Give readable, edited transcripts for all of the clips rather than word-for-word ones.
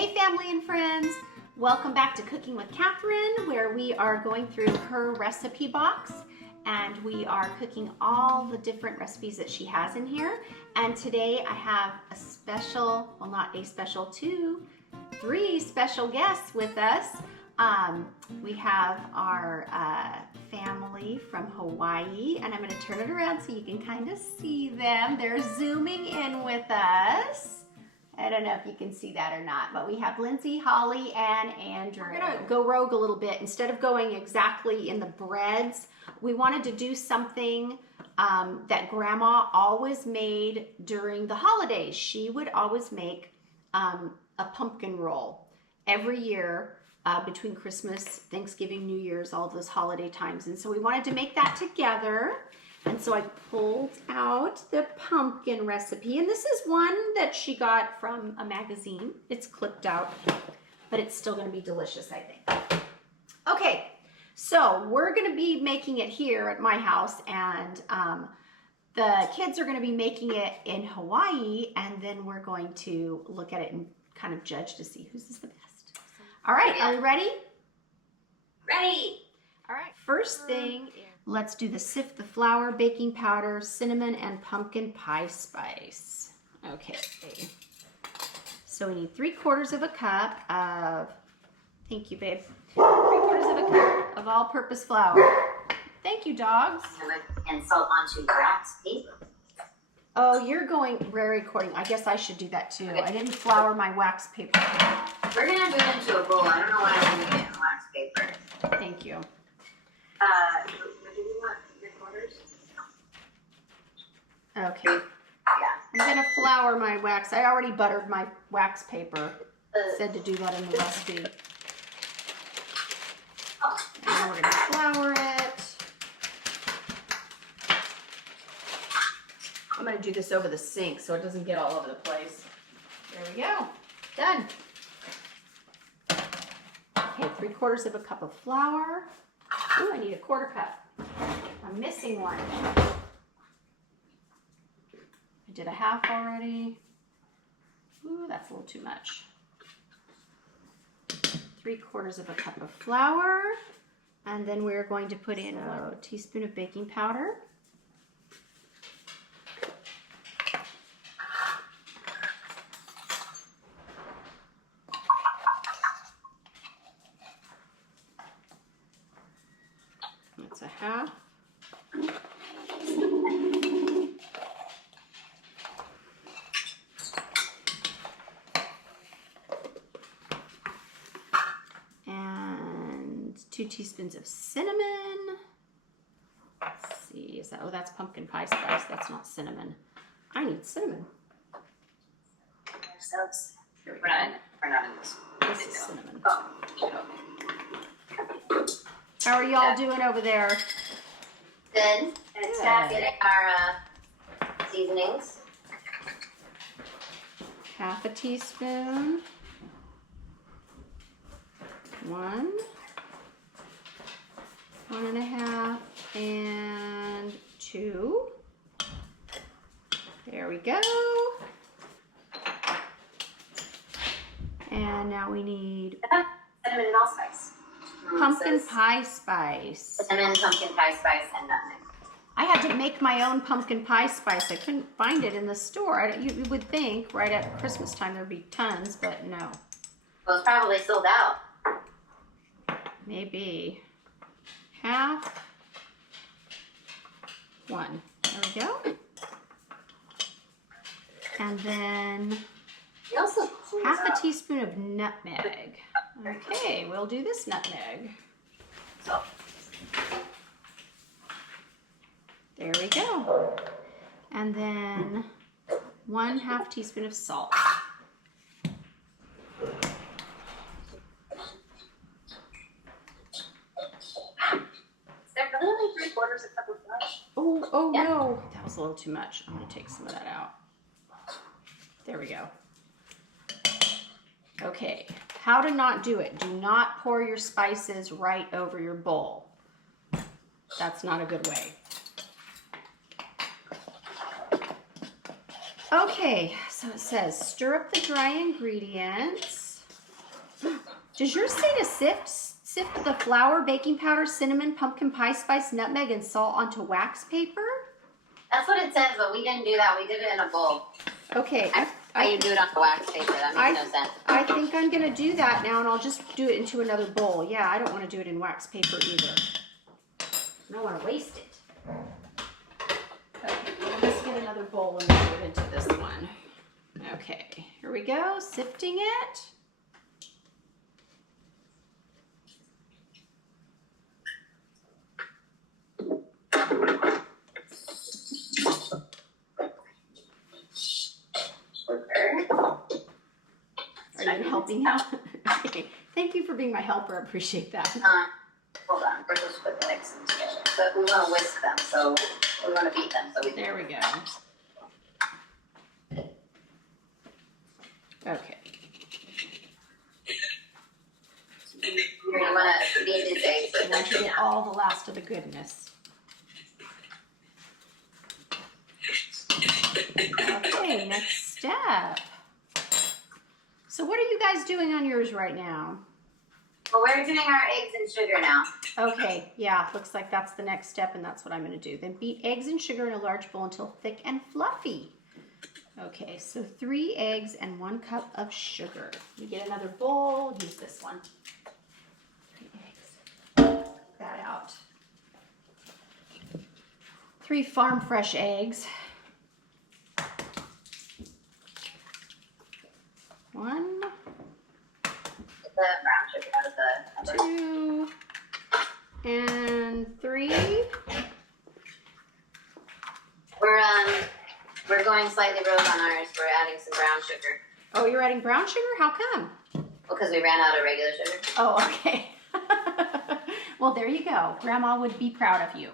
Hey family and friends, welcome back to Cooking with Katheryn, where we are going through her recipe box and we are cooking all the different recipes that she has in here. And today I have a special, well not a special, three special guests with us. We have our family from Hawaii, and I'm going to turn it around so you can kind of see them. They're zooming in with us. I don't know if you can see that or not, but we have Lindsay, Holly, and Andrew. We're gonna go rogue a little bit. Instead of going exactly in the breads, we wanted to do something that Grandma always made during the holidays. She would always make a pumpkin roll every year between Christmas, Thanksgiving, New Year's, all of those holiday times. And so we wanted to make that together. And so I pulled out the pumpkin recipe, and this is one that she got from a magazine. It's clipped out, but it's still gonna be delicious, I think. Okay, so we're gonna be making it here at my house, and the kids are gonna be making it in Hawaii, and then we're going to look at it and kind of judge to see whose is the best. All right, are we ready? Ready. All right, first thing, let's do the sift the flour, baking powder, cinnamon, and pumpkin pie spice. Okay, so we need 3/4 of a cup of, thank you babe, 3/4 of a cup of all-purpose flour. Thank you dogs. And salt onto wax paper. Oh, you're we're recording. I guess I should do that too. I didn't flour my wax paper. We're gonna move it into a bowl. I don't know why I'm doing it in wax paper. Thank you. Do we want 3/4? Okay. Yeah. I'm gonna flour my wax. I already buttered my wax paper. Said to do that in the recipe. And we're gonna flour it. I'm gonna do this over the sink so it doesn't get all over the place. There we go. Done. Okay, 3/4 of a cup of flour. Ooh, I need a 1/4 cup. I'm missing one. I did a half already. Ooh, that's a little too much. 3/4 of a cup of flour. And then we're going to put in a teaspoon of baking powder. That's a half. And 2 teaspoons of cinnamon. Let's see, is that, oh, that's pumpkin pie spice. That's not cinnamon. I need cinnamon. Here we go. We're not in this. This is cinnamon. Oh. How are y'all doing over there? Good. It's getting our seasonings. Half a teaspoon. 1, 1.5, and 2. There we go. And now we need Cinnamon and allspice. pumpkin pie spice. Cinnamon, pumpkin pie spice, and nutmeg. I had to make my own pumpkin pie spice. I couldn't find it in the store. You would think right at Christmas time there'd be tons, but no. Well, it's probably sold out. Maybe half. 1. There we go. And then We also half a teaspoon of nutmeg. Okay, we'll do this nutmeg. So, There we go. And then 1/2 teaspoon of salt. is there really 3/4 a cup of flour? Oh Yeah. no, that was a little too much. I'm gonna take some of that out. There we go. Okay, how to not do it. Do not pour your spices right over your bowl. That's not a good way. Okay, so it says stir up the dry ingredients. Does yours say to sift the flour, baking powder, cinnamon, pumpkin pie spice, nutmeg, and salt onto wax paper? That's what it says, but we didn't do that. We did it in a bowl. Okay. You do it on the wax paper. That makes no sense. I think I'm going to do that now, and I'll just do it into another bowl. Yeah, I don't want to do it in wax paper either. I don't want to waste it. Okay, we'll just get another bowl and do it into this one. Okay, here we go. Sifting it. Are you helping now? Okay. Thank you for being my helper. I appreciate that. Hold on. We're just putting the mix in together. But we want to whisk them, so we want to beat them. So There we go. Okay. You want to beat these eggs. I want you to get all the last of the goodness. Okay, next step. So what are you guys doing on yours right now? Well, we're doing our eggs and sugar now. Okay, yeah, looks like that's the next step, and that's what I'm going to do. Then beat eggs and sugar in a large bowl until thick and fluffy. Okay, so 3 eggs and 1 cup of sugar. We get another bowl. Use this one. 3 eggs. Take that out. 3 farm fresh eggs. 1, Get the brown sugar out of the 2, and 3. We're going slightly rogue on ours. We're adding some brown sugar. Oh, you're adding brown sugar? How come? Well, because we ran out of regular sugar. Oh, okay. Well, there you go. Grandma would be proud of you.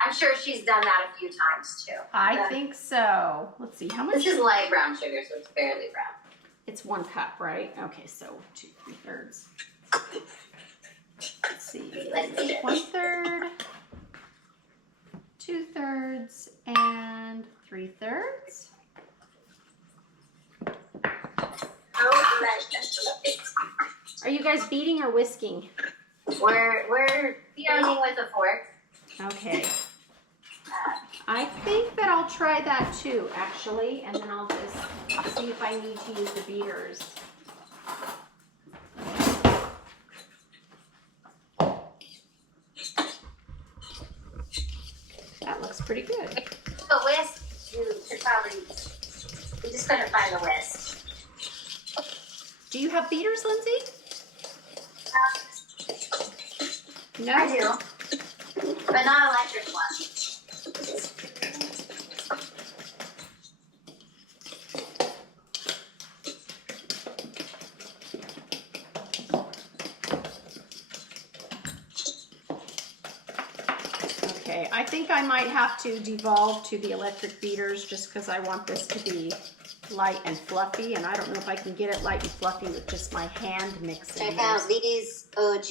I'm sure she's done that a few times too. I think so. Let's see, how much? This is light brown sugar, so it's barely brown. It's 1 cup, right? Okay, so 2 3/3. Let's see. 1/3, 2/3, and 3/3. Are you guys beating or whisking? We're beating with a fork. Okay. I think that I'll try that too, actually, and then I'll just see if I need to use the beaters. That looks pretty good. The whisk, you should probably, we just couldn't find the whisk. Do you have beaters, Lindsay? No? I do, but not electric ones. Okay, I think I might have to devolve to the electric beaters just because I want this to be light and fluffy, and I don't know if I can get it light and fluffy with just my hand mixing. Check out these OG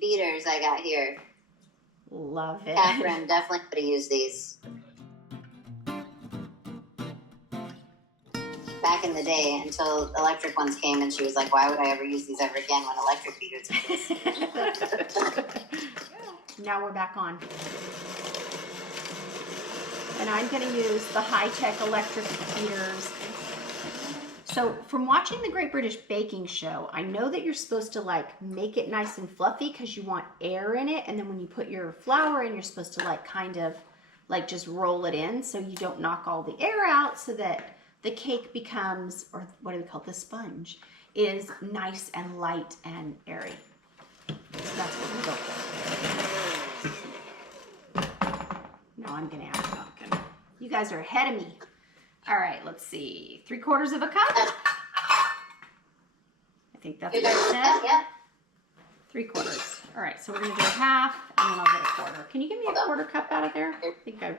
beaters I got here. Love it. Katheryn definitely could have used these. Back in the day, until electric ones came, and she was like, why would I ever use these ever again when electric beaters exist? Now we're back on. And I'm going to use the high-tech electric beaters. So from watching the Great British Baking Show, I know that you're supposed to like make it nice and fluffy because you want air in it. And then when you put your flour in, you're supposed to like kind of like just roll it in so you don't knock all the air out, so that the cake becomes, or what do we call it, the sponge, is nice and light and airy. So that's what we go for. Now I'm going to add pumpkin. You guys are ahead of me. All right, let's see. 3/4 of a cup. I think that's what I said. Yeah. 3/4. All right, so we're gonna do 1/2, and then I'll get 1/4. Can you give me a 1/4 cup out of there? I think I.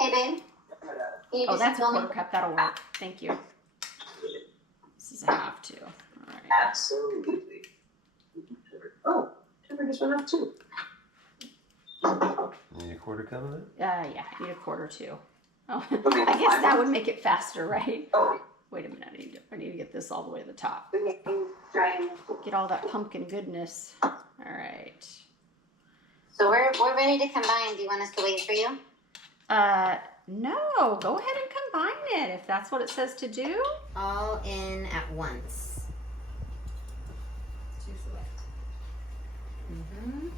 Hey, babe. Oh, that's a 1/4 cup. That'll work. Thank you. This is 1/2 too. All right. Absolutely. Oh, I just went up too. Need a 1/4 cup of it? Yeah, I need 1/4 too. Oh, I guess that would make it faster, right? Oh, Wait a minute, I need to get this all the way to the top. Get all that pumpkin goodness. All right. So we're ready to combine. Do you want us to wait for you? No, go ahead and combine it if that's what it says to do. All in at once. Too swift. Mm-hmm.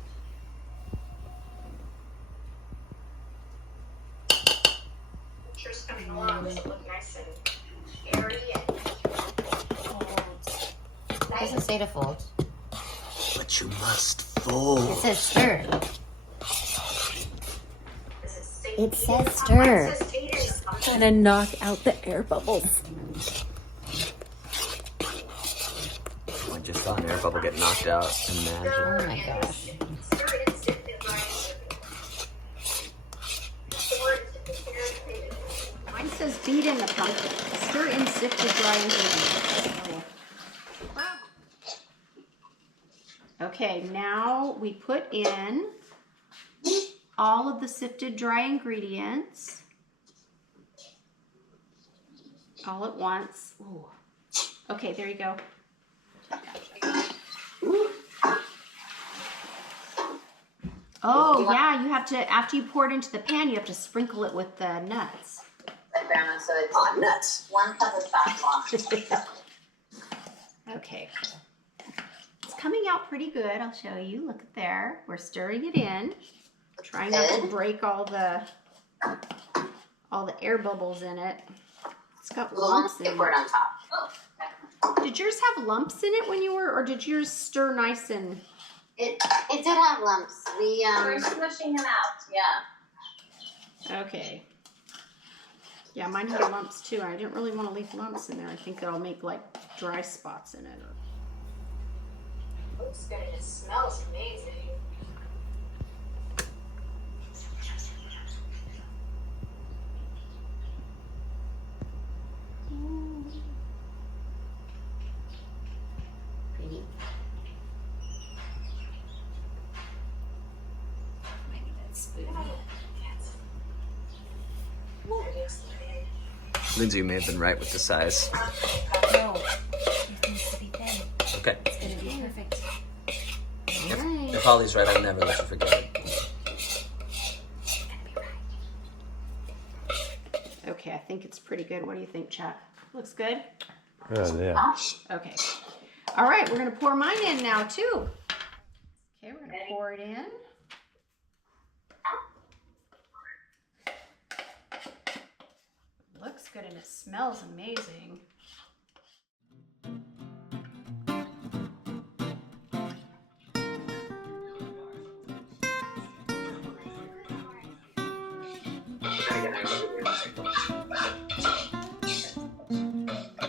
Pictures coming along. Does it look nice and airy and Fold. It doesn't say to fold. But you must fold. It says stir. It says stir. Gonna knock out the air bubbles. I just saw an air bubble get knocked out. Imagine. Oh my gosh. Mine says beat in the pumpkin. Stir in sifted dry ingredients. Okay, now we put in all of the sifted dry ingredients all at once. Ooh. Okay, there you go. Oh, yeah, you have to, after you pour it into the pan, you have to sprinkle it with the nuts. Like Grandma, so it's Nuts. 1 cup of spatula. Okay. It's coming out pretty good. I'll show you. Look at there. We're stirring it in. Trying not to break all the air bubbles in it. It's got lumps in it. Pour it on top. Oh. Did yours have lumps in it when you were, or did yours stir nice and? It did have lumps. We're smushing them out. Yeah. Okay. Yeah, mine had lumps too. I didn't really want to leave lumps in there. I think that'll make like dry spots in it. Looks good. It smells amazing. Pretty. Maybe that's spoon. Lindsay, you may have been right with the size. No, it needs to be thin. Okay. It's gonna be perfect. If Holly's right, I'll never let you forget it. Okay, I think it's pretty good. What do you think, Chuck? Looks good? Yeah. Okay. All right, we're going to pour mine in now, too. Okay, we're going to pour it in. Looks good and it smells amazing.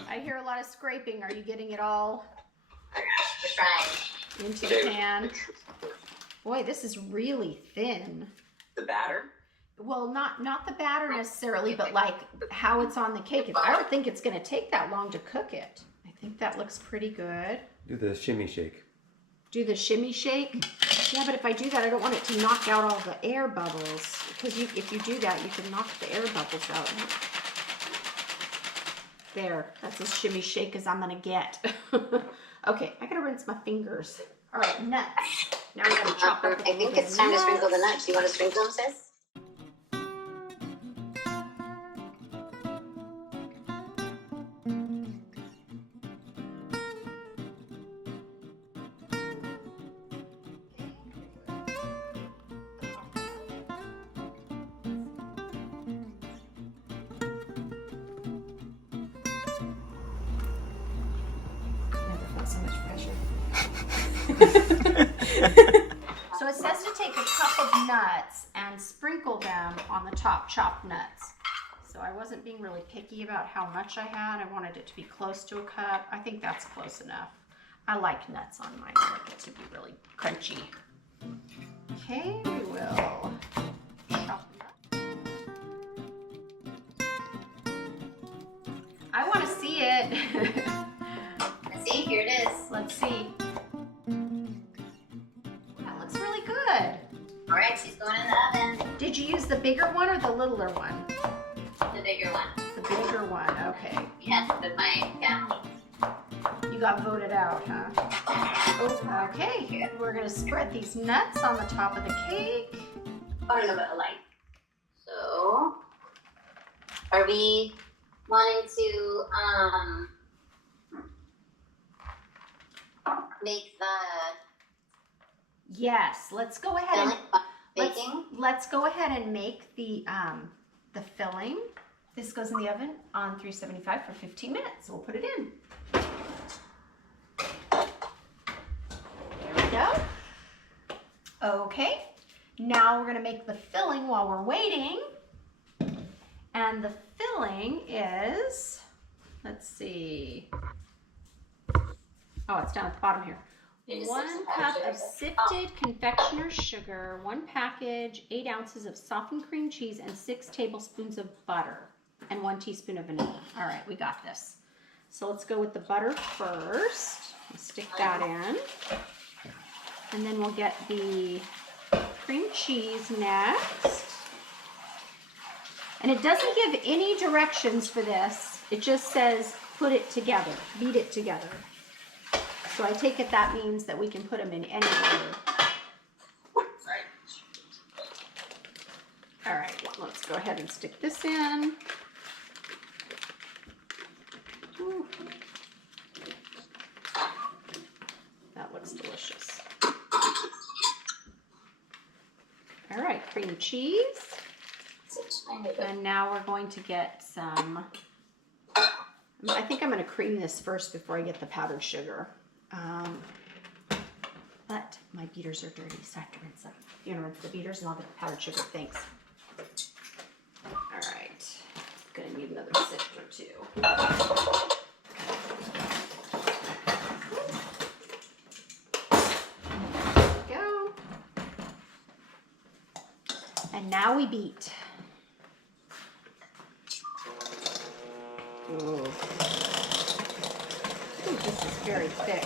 I hear a lot of scraping. Are you getting it all We're trying. into the pan? Boy, this is really thin. The batter? Well, not the batter necessarily, but like how it's on the cake. I don't think it's going to take that long to cook it. I think that looks pretty good. Do the shimmy shake. Do the shimmy shake? Yeah, but if I do that, I don't want it to knock out all the air bubbles. Because if you do that, you can knock the air bubbles out. There, that's as shimmy shake as I'm going to get. Okay, I got to rinse my fingers. All right, nuts. Now we got to chop up I think it's time to sprinkle the nuts. You want to sprinkle them, sis? So much pressure. So it says to take a cup of nuts and sprinkle them on the top chopped nuts. So I wasn't being really picky about how much I had. I wanted it to be close to a cup. I think that's close enough. I like nuts on mine. I like it to be really crunchy. Okay, we will chop them up. I want to see it. See, here it is. Let's see. That looks really good. All right, she's going in the oven. Did you use the bigger one or the littler one? The the bigger one. The bigger one, okay. Yes, with my family. You got voted out, huh? Oh, okay. We're gonna spread these nuts on the top of the cake. Or a little bit of light. So, are we wanting to make the Yes, let's go ahead and baking? let's go ahead and make the filling. This goes in the oven on 375 for 15 minutes. So we'll put it in. There we go. Okay. Now we're gonna make the filling while we're waiting. And the filling is, let's see. Oh, it's down at the bottom here. 1 cup of sifted confectioner's sugar, 1 package, 8 ounces of softened cream cheese, and 6 tablespoons of butter, and 1 teaspoon of vanilla. All right, we got this. So let's go with the butter first. Stick that in. And then we'll get the cream cheese next. And it doesn't give any directions for this. It just says put it together, beat it together. So I take it that means that we can put them in any order. All right, let's go ahead and stick this in. Ooh. That looks delicious. All right, cream cheese. And now we're going to get some, I think I'm going to cream this first before I get the powdered sugar. But my beaters are dirty, so I have to rinse them. You're going to rinse the beaters and I'll get the powdered sugar. Thanks. All right. Going to need another sift or two. There we go. And now we beat. Ooh. Ooh, this is very thick.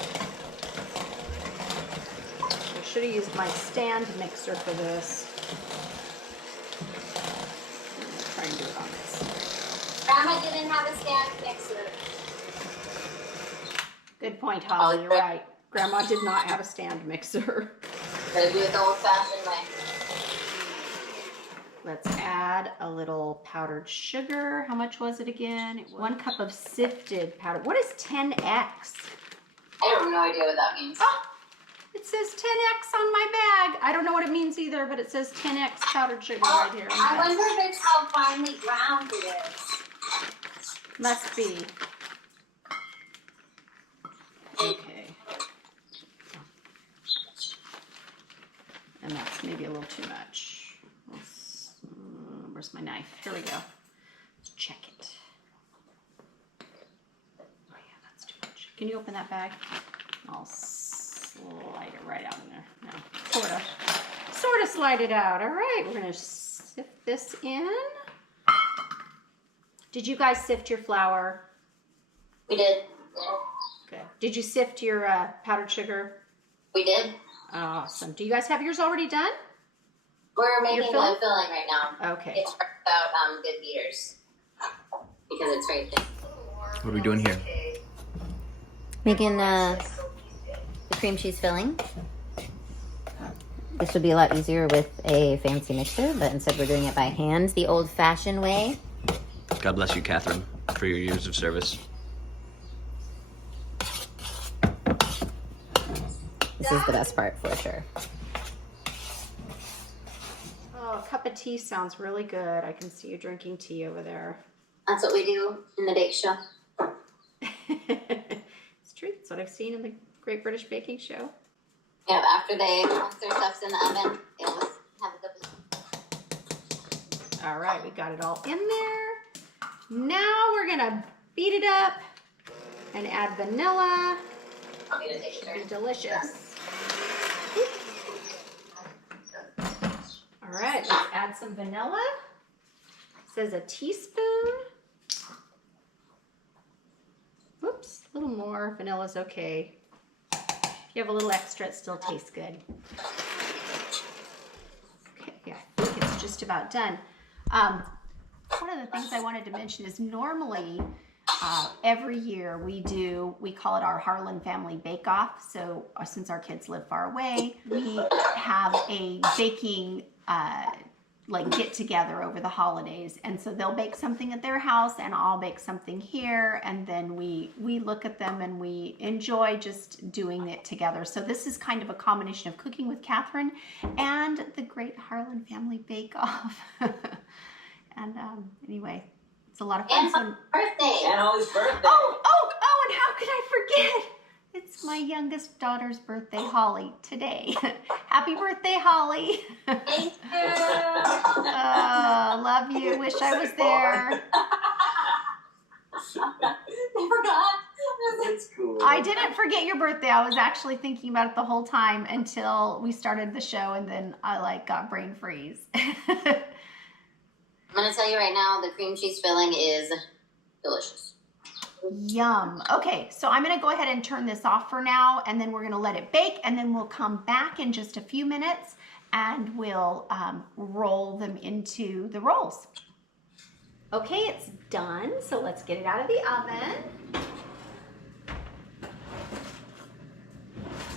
I should have used my stand mixer for this. Try and do it on this. Grandma didn't have a stand mixer. Good point, Holly. You're right. Grandma did not have a stand mixer. Gotta do it the old-fashioned way. Let's add a little powdered sugar. How much was it again? 1 cup of sifted powder. What is 10x? I have no idea what that means. Oh, it says 10x on my bag. I don't know what it means either, but it says 10x powdered sugar right here. I wonder if it's how finely ground it is. Must be. Okay. And that's maybe a little too much. Where's my knife? Here we go. Let's check it. Oh yeah, that's too much. Can you open that bag? I'll slide it right out in there. No, sort of slide it out. All right, we're gonna sift this in. Did you guys sift your flour? We did. Good. Did you sift your powdered sugar? We did. Awesome. Do you guys have yours already done? We're making filling? one filling right now. Okay. It's about good beaters because it's very thin. What are we doing here? Making the cream cheese filling. This would be a lot easier with a fancy mixer, but instead we're doing it by hand, the old-fashioned way. God bless you, Katheryn, for your years of service. This is the best part for sure. Oh, a cup of tea sounds really good. I can see you drinking tea over there. That's what we do in the bake show. It's true. That's what I've seen in the Great British Baking Show. Yeah, after once their stuff's in the oven, they always have a good. All right, we got it all in there. Now we're gonna beat it up and add vanilla. It Should be delicious. All right, let's add some vanilla. It says a teaspoon. Whoops, a little more. Vanilla's okay. If you have a little extra, it still tastes good. Okay, yeah, I think it's just about done. one of the things I wanted to mention is normally every year we call it our Harlan Family Bake Off. So since our kids live far away, we have a baking like get together over the holidays, and so they'll bake something at their house and I'll bake something here, and then we look at them and we enjoy just doing it together. So this is kind of a combination of cooking with Katheryn and the Great Harlan Family Bake Off. And anyway, it's a lot of fun. And my birthday. And Holly's birthday. Oh, and how could I forget? It's my youngest daughter's birthday, Holly, today. Happy birthday, Holly. Thank you. Love you. Wish I was there. I forgot. That's cool. I didn't forget your birthday. I was actually thinking about it the whole time until we started the show, and then I got brain freeze. I'm gonna tell you right now, the cream cheese filling is delicious. Yum. Okay, so I'm going to go ahead and turn this off for now, and then we're going to let it bake, and then we'll come back in just a few minutes and we'll roll them into the rolls. Okay, it's done, so let's get it out of the oven.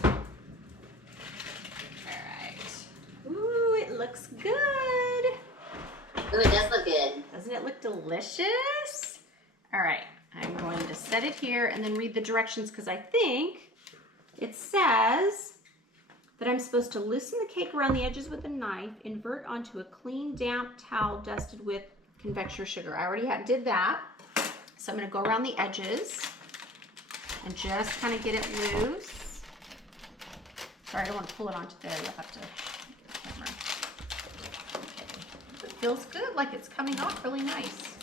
All right. Ooh, it looks good. Ooh, it does look good. Doesn't it look delicious? All right. I'm going to set it here and then read the directions, because I think it says that I'm supposed to loosen the cake around the edges with a knife, invert onto a clean, damp towel dusted with convecture sugar. I already did that. So I'm going to go around the edges and just kind of get it loose. Sorry, I don't want to pull it onto there. You'll have to get the camera. Okay. It feels good, like it's coming off really nice.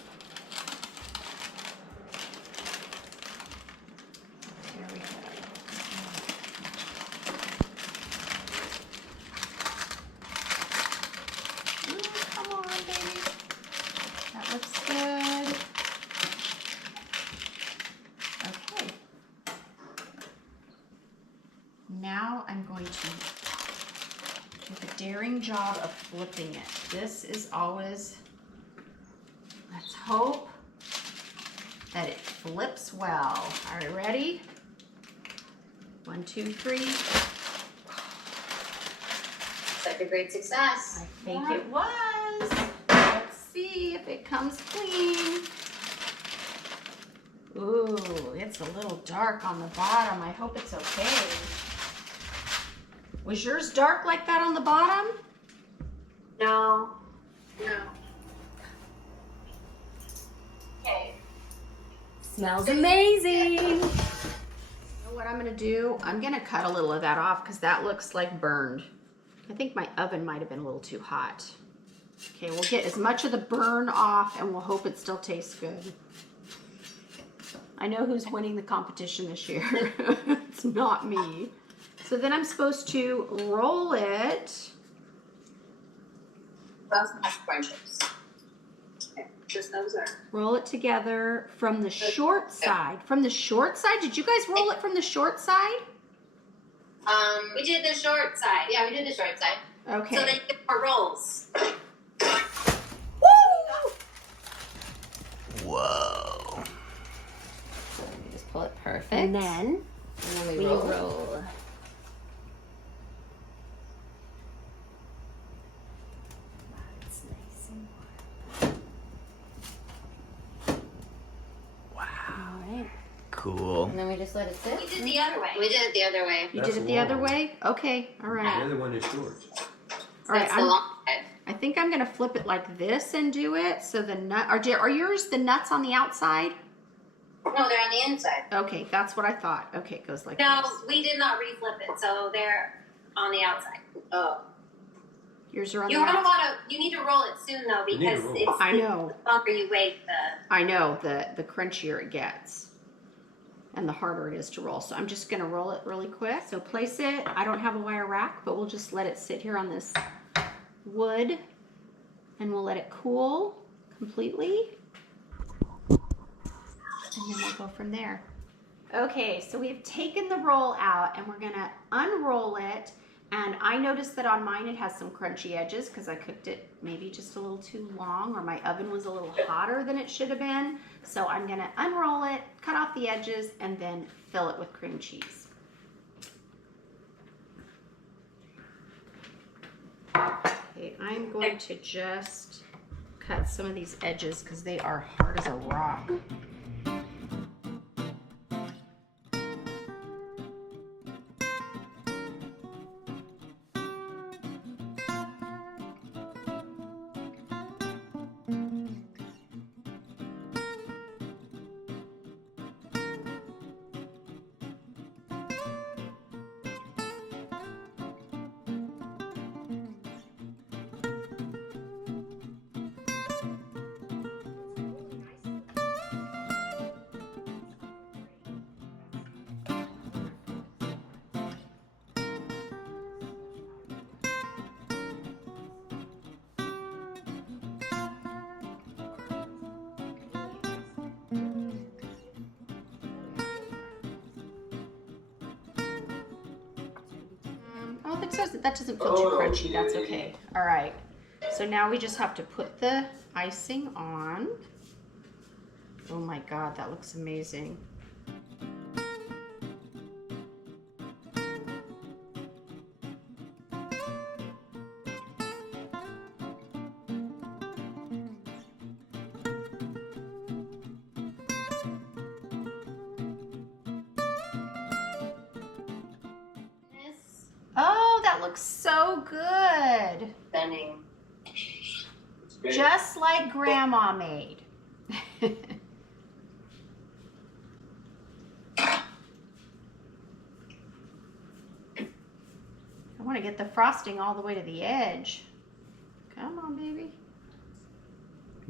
Now I'm going to do the daring job of flipping it. This is always, let's hope that it flips well. Are you ready? 1, 2, 3. Such a great success. I think it was. Let's see if it comes clean. Ooh, it's a little dark on the bottom. I hope it's okay. Was yours dark like that on the bottom? No. Okay. Smells amazing. You know what I'm gonna do? I'm gonna cut a little of that off because that looks like burned. I think my oven might have been a little too hot. Okay, we'll get as much of the burn off and we'll hope it still tastes good. I know who's winning the competition this year. It's not me. So then I'm supposed to roll it. Well, some corn chips. Okay, just those are. Roll it together from the short side. From the short side? Did you guys roll it from the short side? We did the short side. Yeah, we did the short side. Okay. So then you get more rolls. Whoa. Just pull it perfect. And then we roll. roll. It's nice and Wow. all right. Cool. And then we just let it sit. We did the other way. We did it the other way. You That's did it the other long. way? Okay, all right. The other one is short. All right, That's the long side. I think I'm gonna flip it like this and do it. So the nut, are yours the nuts on the outside? No, they're on the inside. Okay, that's what I thought. Okay, it goes like No, this. we did not reflip it, so they're on the outside. Oh. Yours are on You the want outside. you need to roll it soon though, You need to because roll. it's I know. the longer you wait, the I know, the crunchier it gets and the harder it is to roll. So I'm just gonna roll it really quick. So place it, I don't have a wire rack, but we'll just let it sit here on this wood and we'll let it cool completely. And then we'll go from there. Okay, so we've taken the roll out and we're gonna unroll it And I noticed that on mine it has some crunchy edges because I cooked it maybe just a little too long, or my oven was a little hotter than it should have been. So I'm gonna unroll it, cut off the edges, and then fill it with cream cheese. Okay, I'm going to just cut some of these edges because they are hard as a rock. That doesn't feel too crunchy. That's okay. All right. So now we just have to put the icing on. Oh my God, that looks amazing. Oh, that looks so good. Stunning. Just like Grandma made. I want to get the frosting all the way to the edge. Come on, baby.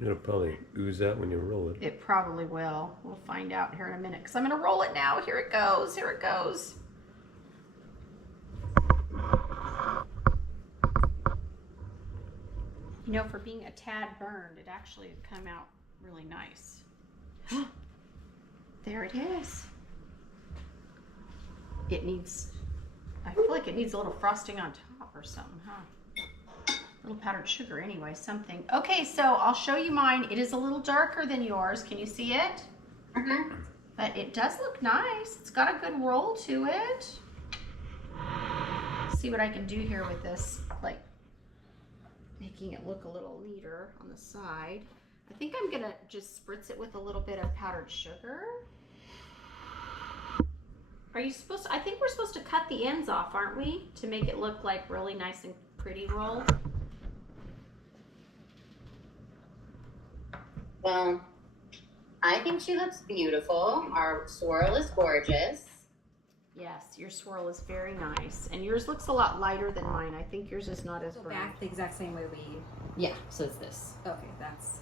It'll probably ooze out when you roll it. It probably will. We'll find out here in a minute because I'm going to roll it now. Here it goes. Here it goes. You know, for being a tad burned, it actually had come out really nice. There it is. It needs, I feel like it needs a little frosting on top or something, huh? A little powdered sugar anyway, something. Okay, so I'll show you mine. It is a little darker than yours. Can you see it? Mm-hmm. But it does look nice. It's got a good roll to it. See what I can do here with this, like making it look a little neater on the side. I think I'm gonna just spritz it with a little bit of powdered sugar. Are you supposed to, I think we're supposed to cut the ends off, aren't we? To make it look like really nice and pretty roll. Well, I think she looks beautiful. Our swirl is gorgeous. Yes, your swirl is very nice. And yours looks a lot lighter than mine. I think yours is not as Go brown. back the exact same way we. Yeah, so it's this. Okay, that's.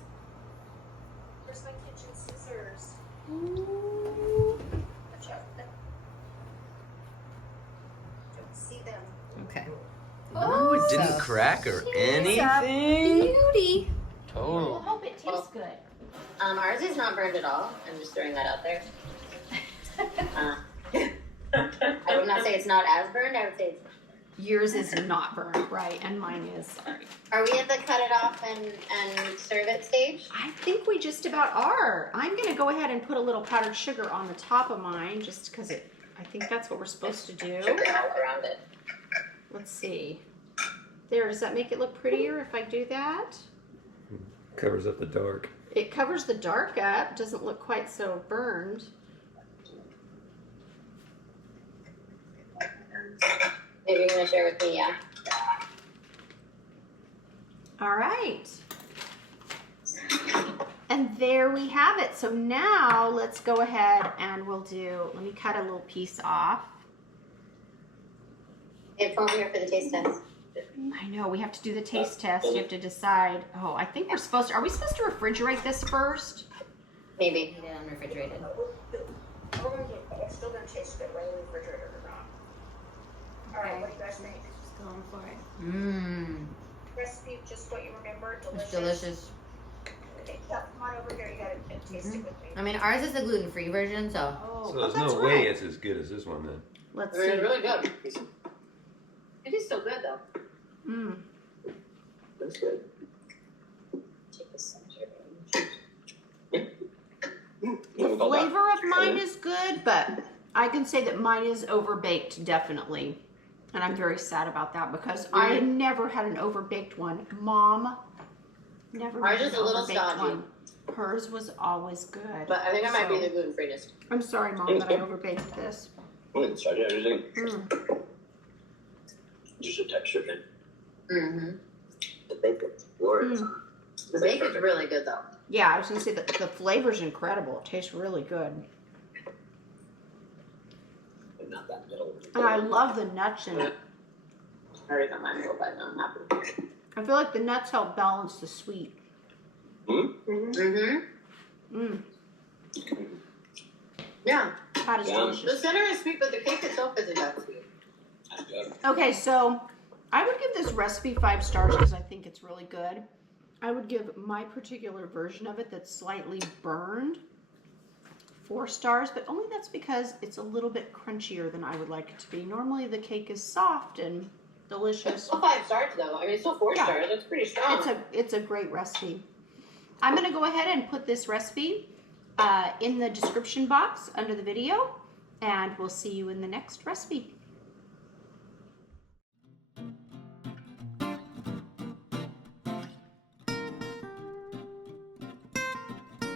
Where's my kitchen scissors? Watch out. Don't see them. Okay. Oh, it didn't So- crack or anything. Beauty. We'll Total. hope it tastes good. Ours is not burned at all. I'm just throwing that out there. I would not say it's not as burned. I would say it's. Yours is not burned, right? And mine is, sorry. Are we at the cut it off and serve it stage? I think we just about are. I'm gonna go ahead and put a little powdered sugar on the top of mine just because I think that's what we're supposed to do. Sugar all around it. Let's see. There, does that make it look prettier if I do that? Covers up the dark. It covers the dark up, doesn't look quite so burned. Maybe you're gonna share with me, yeah. All right. And there we have it. So now let's go ahead and let me cut a little piece off. Hey, come over here for the taste test. I know, we have to do the taste test. You have to decide. Oh, I think are we supposed to refrigerate this first? Maybe. Eat it unrefrigerated. It's still gonna taste good, whether we refrigerate it or not. Alright, what do you guys think? Just going for it. Mmm. Recipe, just what you remember, delicious. It's delicious. Okay, come on over here, you gotta taste it with me. I mean, ours is the gluten-free version, so. Oh, So there's that's no way right. it's as good as this one then. Let's It's see. really good. It is so is good. Take the center. The flavor of mine is good, but I can say that mine is overbaked, definitely. And I'm very sad about that because I never had an overbaked one. Mom never Ours had is an a little overbaked stodgy. one. Hers was always good. But I think I might be So, the gluten-freeness. I'm sorry, Mom, that I overbaked this. Sorry, everything. Mm. Just a texture thing. Mm-hmm. The bacon. Glorious. The bacon's really good though. Yeah, I was gonna say that the flavor's incredible. It tastes really good. But not that middle. And I love the nuts in it. I already got mine a little bit, I'm happy. I feel like the nuts help balance the sweet. Mm-hmm. Mm, Yeah. that is Yeah. The delicious. center is sweet, but the cake itself isn't that sweet. That's good. Okay, so I would give this recipe 5 stars because I think it's really good. I would give my particular version of it that's slightly burned 4 stars, but only that's because it's a little bit crunchier than I would like it to be. Normally the cake is soft and It's delicious. still 5 stars though. I mean, it's still 4 Yeah. stars. That's pretty strong. It's a great recipe. I'm gonna go ahead and put this recipe in the description box under the video, and we'll see you in the next recipe.